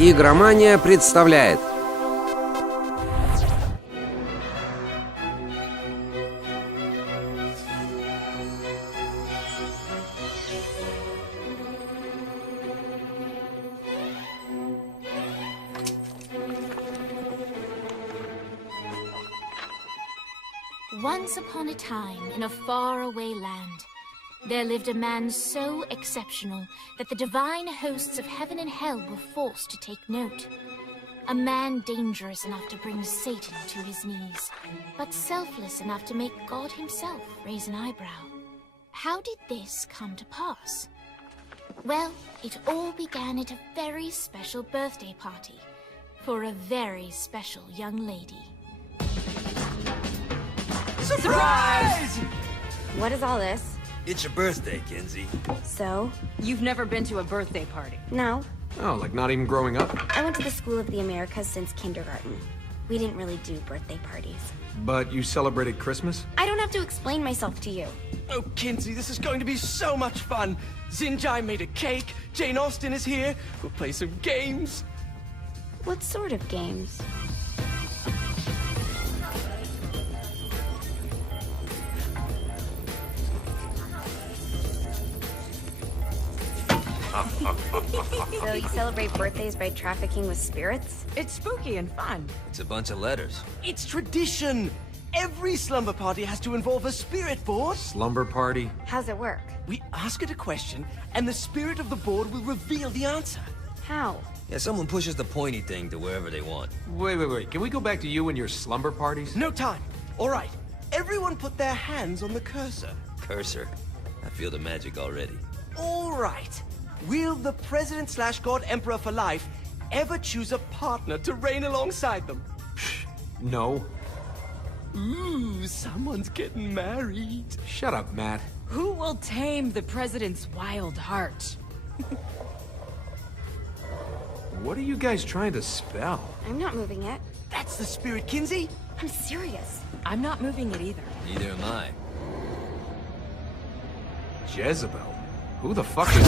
Игромания представляет. Once upon a time, in a faraway land, there lived a man so exceptional that the divine hosts of heaven and hell were forced to take note. A man dangerous enough to bring Satan to his knees, but selfless enough to make God himself raise an eyebrow. How did this come to pass? Well, it all began at a very special birthday party for a very special young lady. Surprise! What is all this? It's your birthday, Kinsey. So? You've never been to a birthday party? No. Oh, like not even growing up? I went to the School of the Americas since kindergarten. We didn't really do birthday parties. But you celebrated Christmas? I don't have to explain myself to you. Oh, Kinsey, this is going to be so much fun. Zinjai made a cake, Jane Austen is here, we'll play some games. What sort of games? So you celebrate birthdays by trafficking with spirits? It's spooky and fun. It's a bunch of letters. It's tradition. Every slumber party has to involve a spirit board. Slumber party? How's it work? We ask it a question, and the spirit of the board will reveal the answer. How? Yeah, someone pushes the pointy thing to wherever they want. Wait. Can we go back to you and your slumber parties? No time. All right. Everyone put their hands on the cursor. Cursor. I feel the magic already. All right. Will the President/God Emperor for life ever choose a partner to reign alongside them? No. Ooh, someone's getting married. Shut up, Matt. Who will tame the president's wild heart? What are you guys trying to spell? I'm not moving it. That's the spirit, Kinsey. I'm serious. I'm not moving it either. Neither am I. Jezebel? Who the fuck is...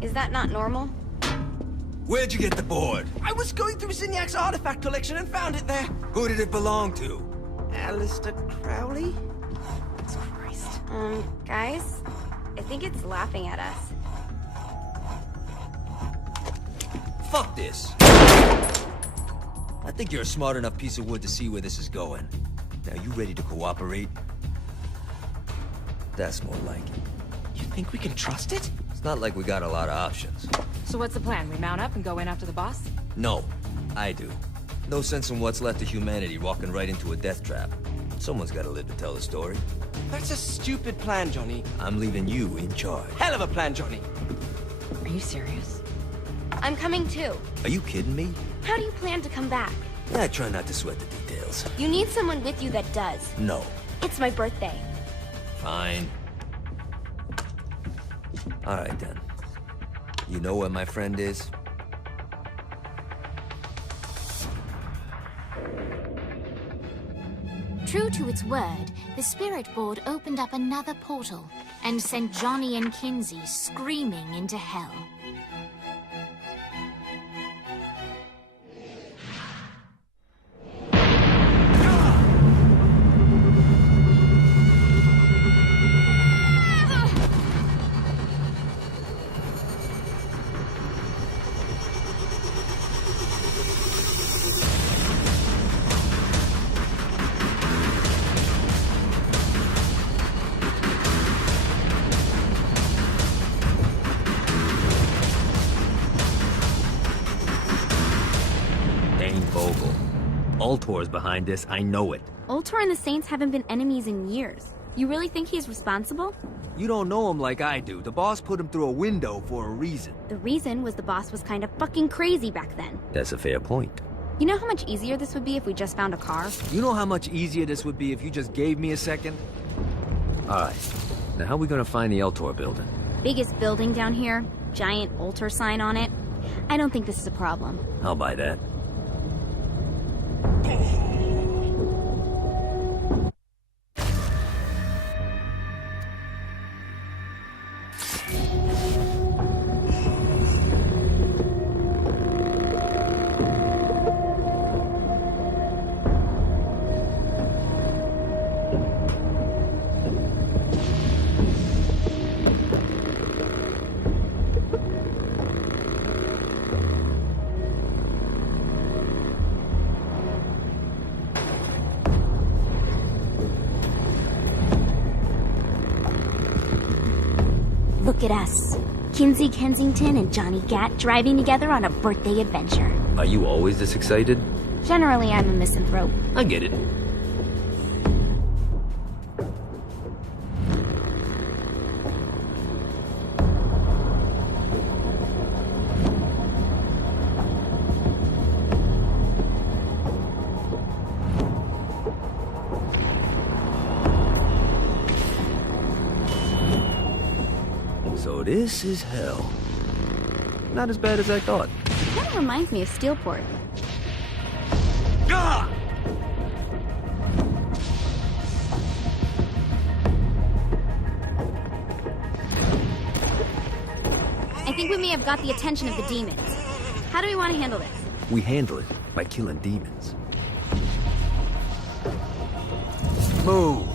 Is that not normal? Where'd you get the board? I was going through Zignac's artifact collection and found it there. Who did it belong to? Alistair Crowley? Christ. Guys? I think it's laughing at us. Fuck this. I think you're a smart enough piece of wood to see where this is going. Now, you ready to cooperate? That's more like it. You think we can trust it? It's not like we got a lot of options. So what's the plan? We mount up and go in after the boss? No, I do. No sense in what's left of humanity walking right into a death trap. Someone's gotta live to tell the story. That's a stupid plan, Johnny. I'm leaving you in charge. Hell of a plan, Johnny. Are you serious? I'm coming too. Are you kidding me? How do you plan to come back? I try not to sweat the details. You need someone with you that does. No. It's my birthday. Fine. Alright then. You know where my friend is? True to its word, the spirit board opened up another portal and sent Johnny and Kinsey screaming into hell. Ultor's behind this, I know it. Ultor and the Saints haven't been enemies in years. You really think he's responsible? You don't know him like I do. The boss put him through a window for a reason. The reason was the boss was kind of fucking crazy back then. That's a fair point. You know how much easier this would be if we just found a car? You know how much easier this would be if you just gave me a second? Alright. Now how are we gonna find the Ultor building? Biggest building down here, giant Ultor sign on it. I don't think this is a problem. I'll buy that. Look at us. Kinsey Kensington and Johnny Gat driving together on a birthday adventure. Are you always this excited? Generally, I'm a misanthrope. I get it. So this is hell. Not as bad as I thought. Kind of reminds me of Steelport. I think we may have got the attention of the demons. How do we want to handle this? We handle it by killing demons. Move!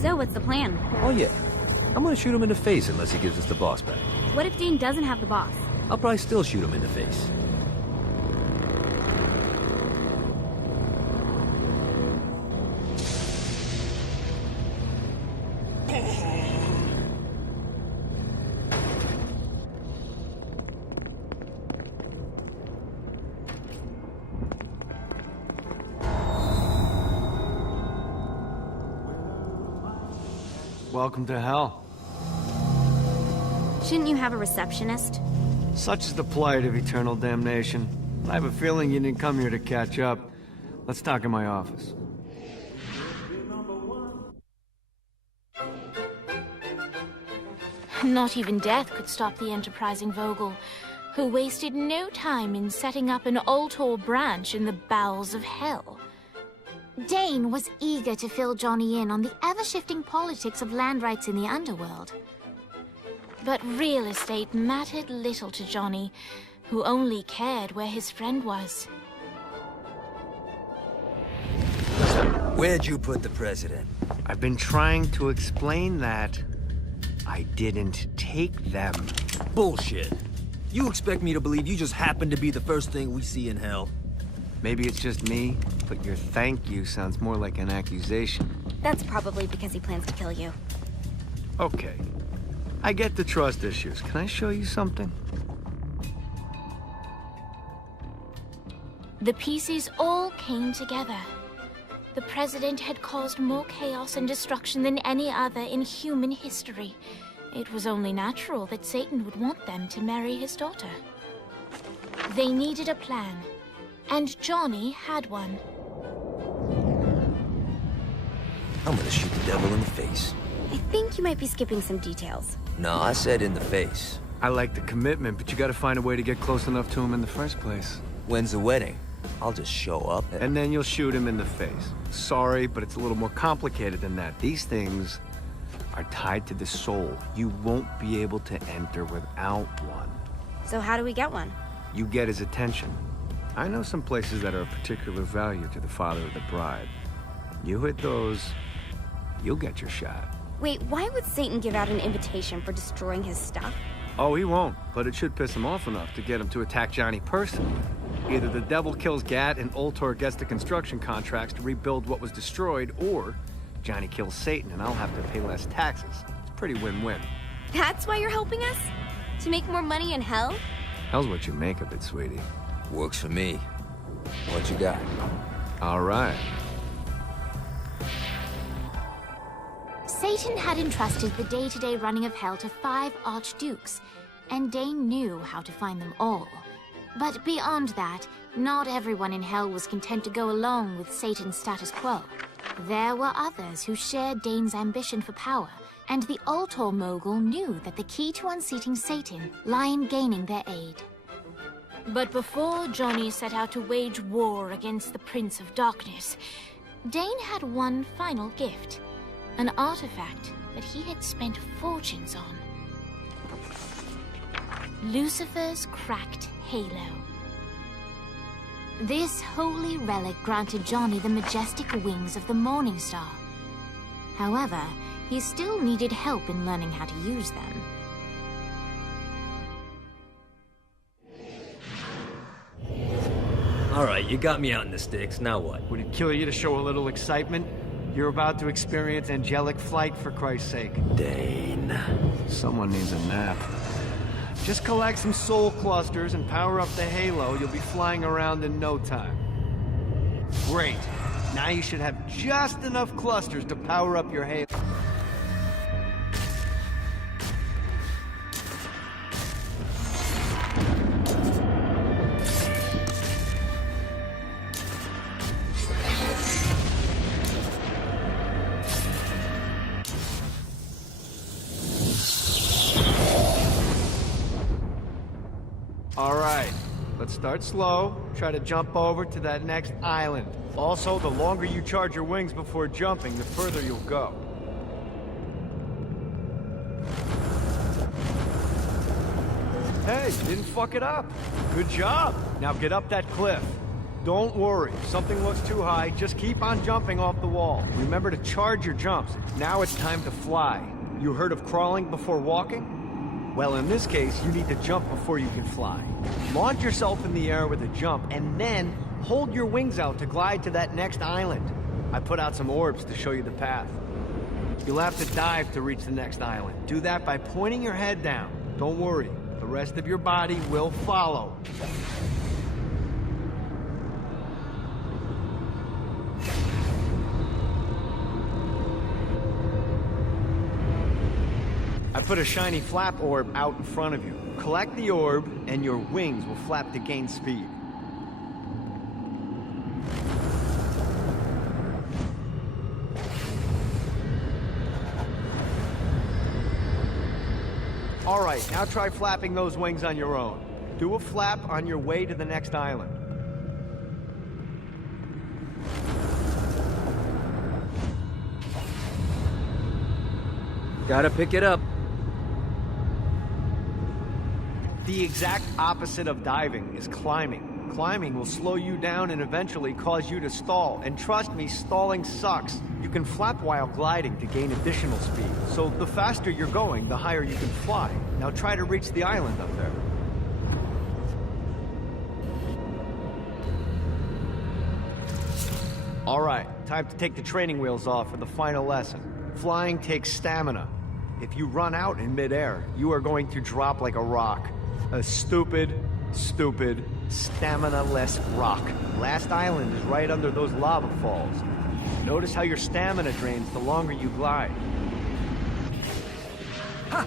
So, what's the plan? Oh yeah. I'm gonna shoot him in the face unless he gives us the boss back. What if Dane doesn't have the boss? I'll probably still shoot him in the face. Welcome to hell. Shouldn't you have a receptionist? Such is the plight of eternal damnation. I have a feeling you didn't come here to catch up. Let's talk in my office. Not even death could stop the enterprising Vogel, who wasted no time in setting up an Ultor branch in the bowels of hell. Dane was eager to fill Johnny in on the ever-shifting politics of land rights in the underworld. But real estate mattered little to Johnny, who only cared where his friend was. Where'd you put the president? I've been trying to explain that. I didn't take them. Bullshit. You expect me to believe you just happened to be the first thing we see in hell? Maybe it's just me, but your thank you sounds more like an accusation. That's probably because he plans to kill you. Okay. I get the trust issues. Can I show you something? The pieces all came together. The president had caused more chaos and destruction than any other in human history. It was only natural that Satan would want them to marry his daughter. They needed a plan, and Johnny had one. I'm gonna shoot the devil in the face. I think you might be skipping some details. No, I said in the face. I like the commitment, but you gotta find a way to get close enough to him in the first place. When's the wedding? I'll just show up And then you'll shoot him in the face. Sorry, but it's a little more complicated than that. These things are tied to the soul. You won't be able to enter without one. So how do we get one? You get his attention. I know some places that are of particular value to the father of the bride. You hit those, you'll get your shot. Wait, why would Satan give out an invitation for destroying his stuff? Oh, he won't, but it should piss him off enough to get him to attack Johnny personally. Either the devil kills Gat and Ultor gets the construction contracts to rebuild what was destroyed, or Johnny kills Satan and I'll have to pay less taxes. It's pretty win-win. That's why you're helping us? To make more money in hell? Hell's what you make of it, sweetie. Works for me. What you got? All right. Satan had entrusted the day-to-day running of hell to 5 archdukes, and Dane knew how to find them all. But beyond that, not everyone in hell was content to go along with Satan's status quo. There were others who shared Dane's ambition for power, and the Ultor mogul knew that the key to unseating Satan lay in gaining their aid. But before Johnny set out to wage war against the Prince of Darkness, Dane had one final gift. An artifact that he had spent fortunes on. Lucifer's cracked halo. This holy relic granted Johnny the majestic wings of the Morning Star. However, he still needed help in learning how to use them. Alright, you got me out in the sticks, now what? Would it kill you to show a little excitement? You're about to experience angelic flight, for Christ's sake. Dane. Someone needs a nap. Just collect some soul clusters and power up the halo. You'll be flying around in no time. Great. Now you should have just enough clusters to power up your halo. All right, let's start slow. Try to jump over to that next island. Also, the longer you charge your wings before jumping, the further you'll go. Hey, you didn't fuck it up. Good job. Now get up that cliff. Don't worry, if something looks too high, just keep on jumping off the wall. Remember to charge your jumps. Now it's time to fly. You heard of crawling before walking? Well, in this case, you need to jump before you can fly. Launch yourself in the air with a jump, and then hold your wings out to glide to that next island. I put out some orbs to show you the path. You'll have to dive to reach the next island. Do that by pointing your head down. Don't worry, the rest of your body will follow. I put a shiny flap orb out in front of you. Collect the orb, and your wings will flap to gain speed. All right, now try flapping those wings on your own. Do a flap on your way to the next island. Gotta pick it up. The exact opposite of diving is climbing. Climbing will slow you down and eventually cause you to stall. And trust me, stalling sucks. You can flap while gliding to gain additional speed. So the faster you're going, the higher you can fly. Now try to reach the island up there. All right, time to take the training wheels off for the final lesson. Flying takes stamina. If you run out in midair, you are going to drop like a rock. A stupid, stamina-less rock. Last island is right under those lava falls. Notice how your stamina drains the longer you glide. Ha!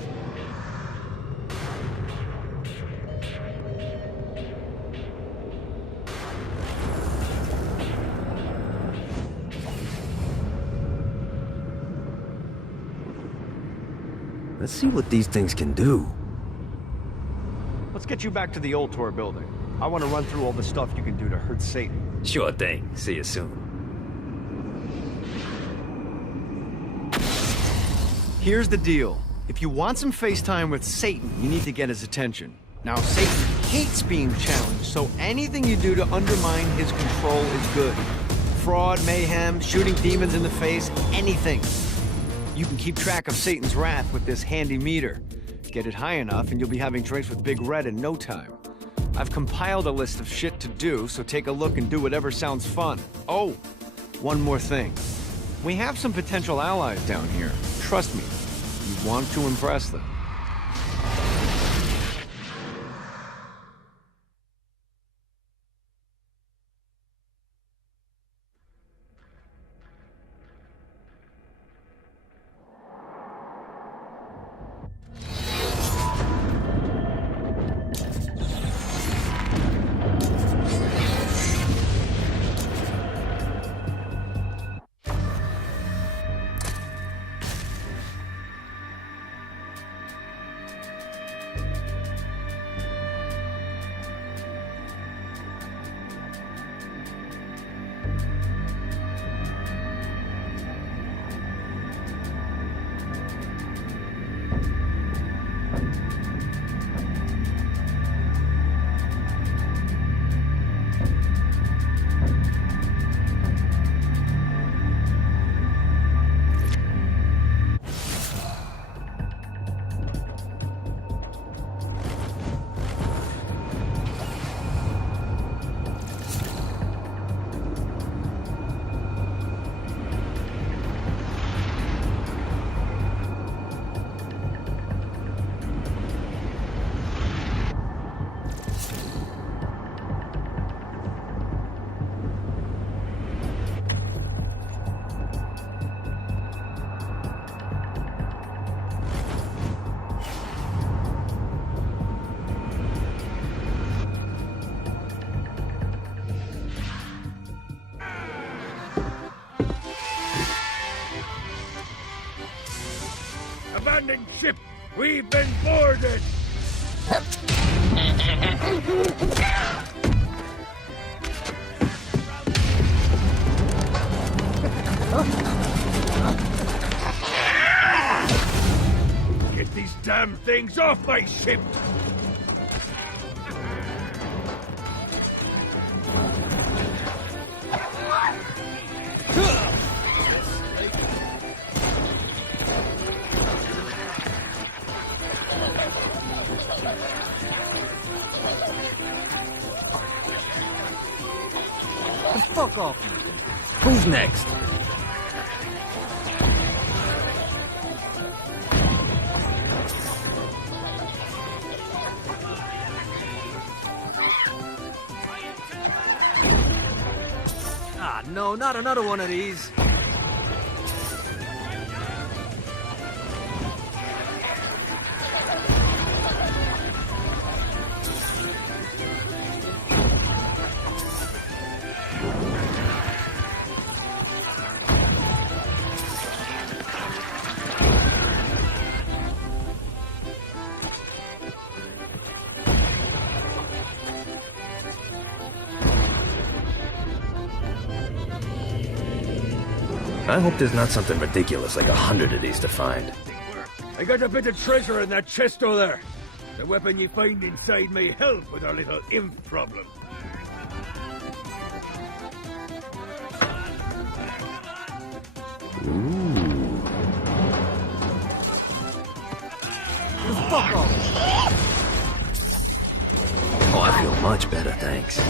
Let's see what these things can do. Let's get you back to the old tour building. I want to run through all the stuff you can do to hurt Satan. Sure thing. See you soon. Here's the deal. If you want some FaceTime with Satan, you need to get his attention. Now, Satan hates being challenged, so anything you do to undermine his control is good. Fraud, mayhem, shooting demons in the face, anything. You can keep track of Satan's wrath with this handy meter. Get it high enough and you'll be having drinks with Big Red in no time. I've compiled a list of shit to do, so take a look and do whatever sounds fun. Oh, one more thing. We have some potential allies down here. Trust me, you want to impress them. abandoned ship. We've been boarded. Get these damn things off my ship! Fuck off. Who's next? Ah, no, not another one of these. I hope there's not something ridiculous like 100 of these to find. I got a bit of treasure in that chest over there. The weapon you find inside may help with our little imp problem. Ooh. Fuck off. Oh, I feel much better, thanks.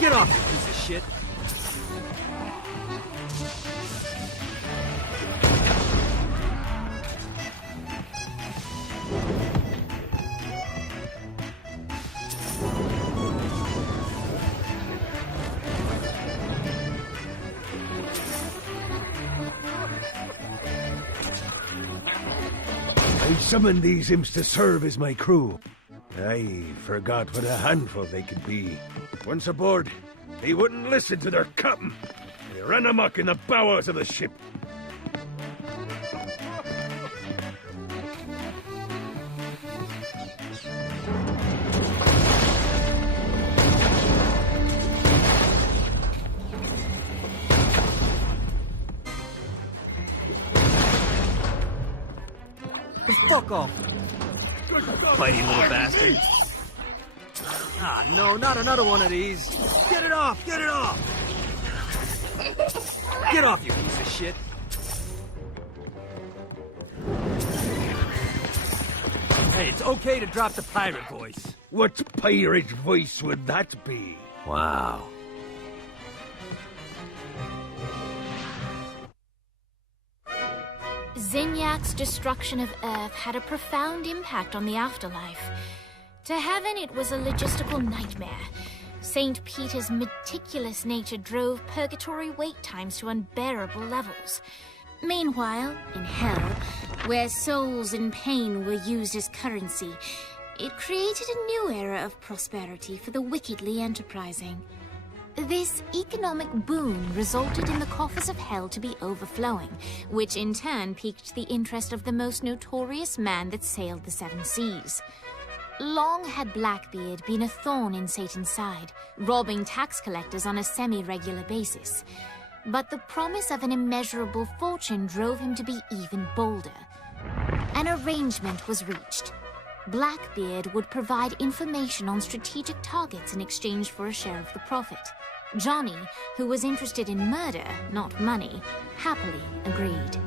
Get off, you piece of shit. I summoned these imps to serve as my crew. I forgot what a handful they could be. Once aboard, they wouldn't listen to their captain. They ran amok in the bowels of the ship. Fuck off. Fighty little bastard. Ah, no, not another one of these. Get it off! Get it off! Get off, you piece of shit. Hey, it's okay to drop the pirate voice. What pirate voice would that be? Wow. Zinyak's destruction of Earth had a profound impact on the afterlife. To heaven, it was a logistical nightmare. St. Peter's meticulous nature drove purgatory wait times to unbearable levels. Meanwhile, in hell, where souls in pain were used as currency, it created a new era of prosperity for the wickedly enterprising. This economic boom resulted in the coffers of hell to be overflowing, which in turn piqued the interest of the most notorious man that sailed the seven seas. Long had Blackbeard been a thorn in Satan's side, robbing tax collectors on a semi-regular basis. But the promise of an immeasurable fortune drove him to be even bolder. An arrangement was reached. Blackbeard would provide information on strategic targets in exchange for a share of the profit. Johnny, who was interested in murder, not money, happily agreed.